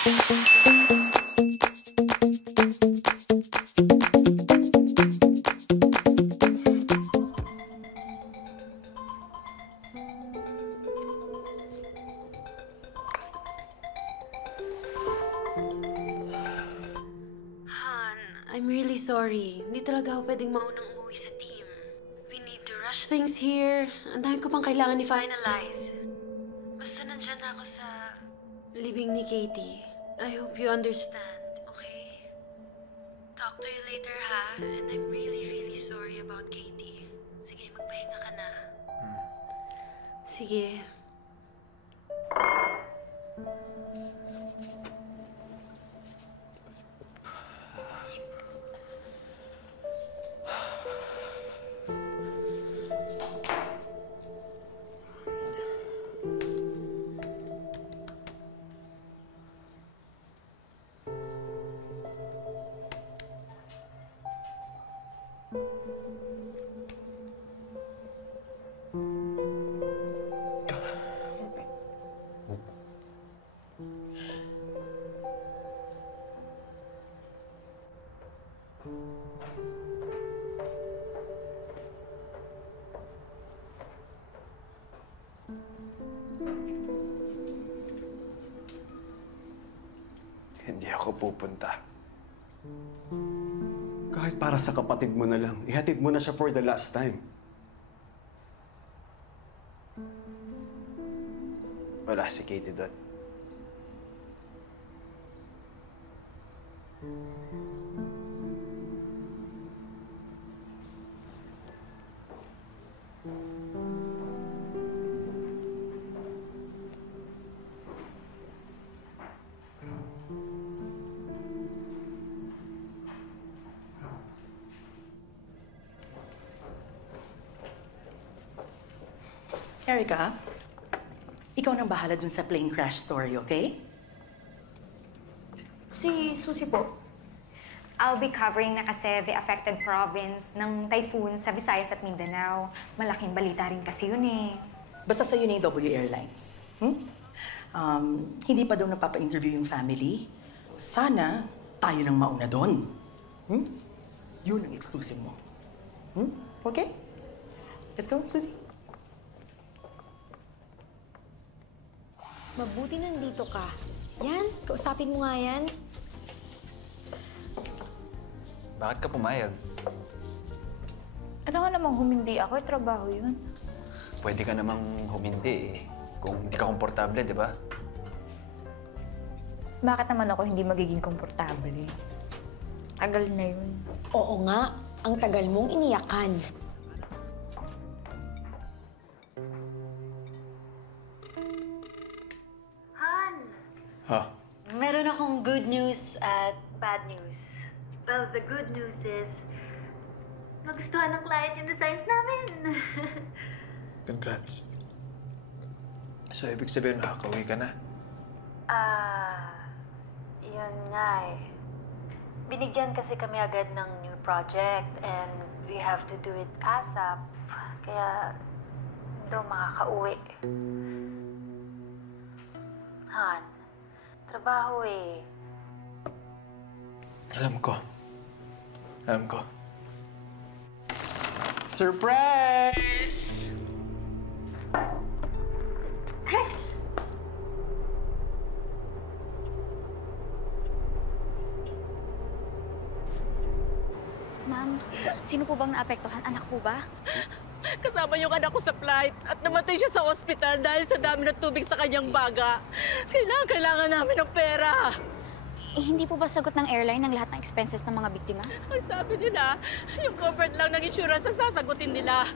I'm really sorry. Hindi talaga ako pwedeng maunang umuwi sa team. We need to rush things here. Ang dami ko pang kailangan i-finalize. Basta nandyan ako sa libing ni Katie. I hope you understand, okay? Talk to you later, ha? And I'm really, really sorry about Katie. Sige, magpahinga ka na. Sige. Hindi ako pupunta. Kahit para sa kapatid mo na lang, ihatid mo na siya for the last time. Wala si Katie doon. Erica, ikaw nang bahala dun sa plane crash story, okay? Si Susie po. I'll be covering na kasi the affected province ng typhoon sa Visayas at Mindanao. Malaking balita rin kasi yun eh. Basta sa UNAW Airlines. Hindi pa daw napapa-interview yung family. Sana tayo nang mauna doon. Yun ang exclusive mo. Okay? Let's go, Susie. Mabuti nandito ka. Yan, kausapin mo nga yan. Bakit ka pumayag? Ano nga namang humindi ako? Trabaho yun. Pwede ka namang humindi eh. Kung hindi ka komportable, di ba? Bakit naman ako hindi magiging komportable? Tagal na yun. Oo nga, ang tagal mong iniyakan. Ha? Meron akong good news at bad news. Well, the good news is, nagustuhan ng client yung designs namin. Congrats. So, ibig sabihin, nakakauwi ka na? Yun nga eh. Binigyan kasi kami agad ng new project and we have to do it ASAP. Kaya, hindi daw makakauwi. Han, trabaho eh. Alam ko. Surprise! Chris! Ma'am, sino po bang naapektuhan? Anak po ba? Kasama yung anak ko sa flight at namatay siya sa ospital dahil sa dami ng tubig sa kanyang baga. Kailangan namin ng pera. Hindi po ba sagot ng airline ang lahat ng expenses ng mga biktima? Ang sabi nila, yung covered lang ng insurance ang sasagutin nila.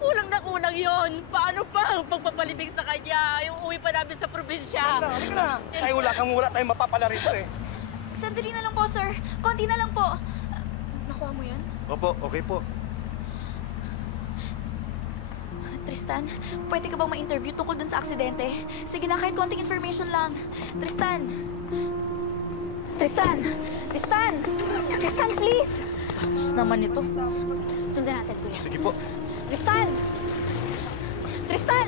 Kulang na kulang yon. Paano pa ang pagpapalibig sa kanya? Yung uwi pa namin sa probinsya. Halika na. Sa'yo wala tayong mapapala rito eh. Sandali na lang po, sir. Konti na lang po. Nakuha mo yun? Opo, okay po. Tristan, pwede ka bang ma-interview tungkol dun sa aksidente? Sige na, kahit konting information lang. Tristan! Tristan! Tristan! Tristan, please! Gusto naman ito. Sundan natin, kuya. Sige po. Tristan! Tristan!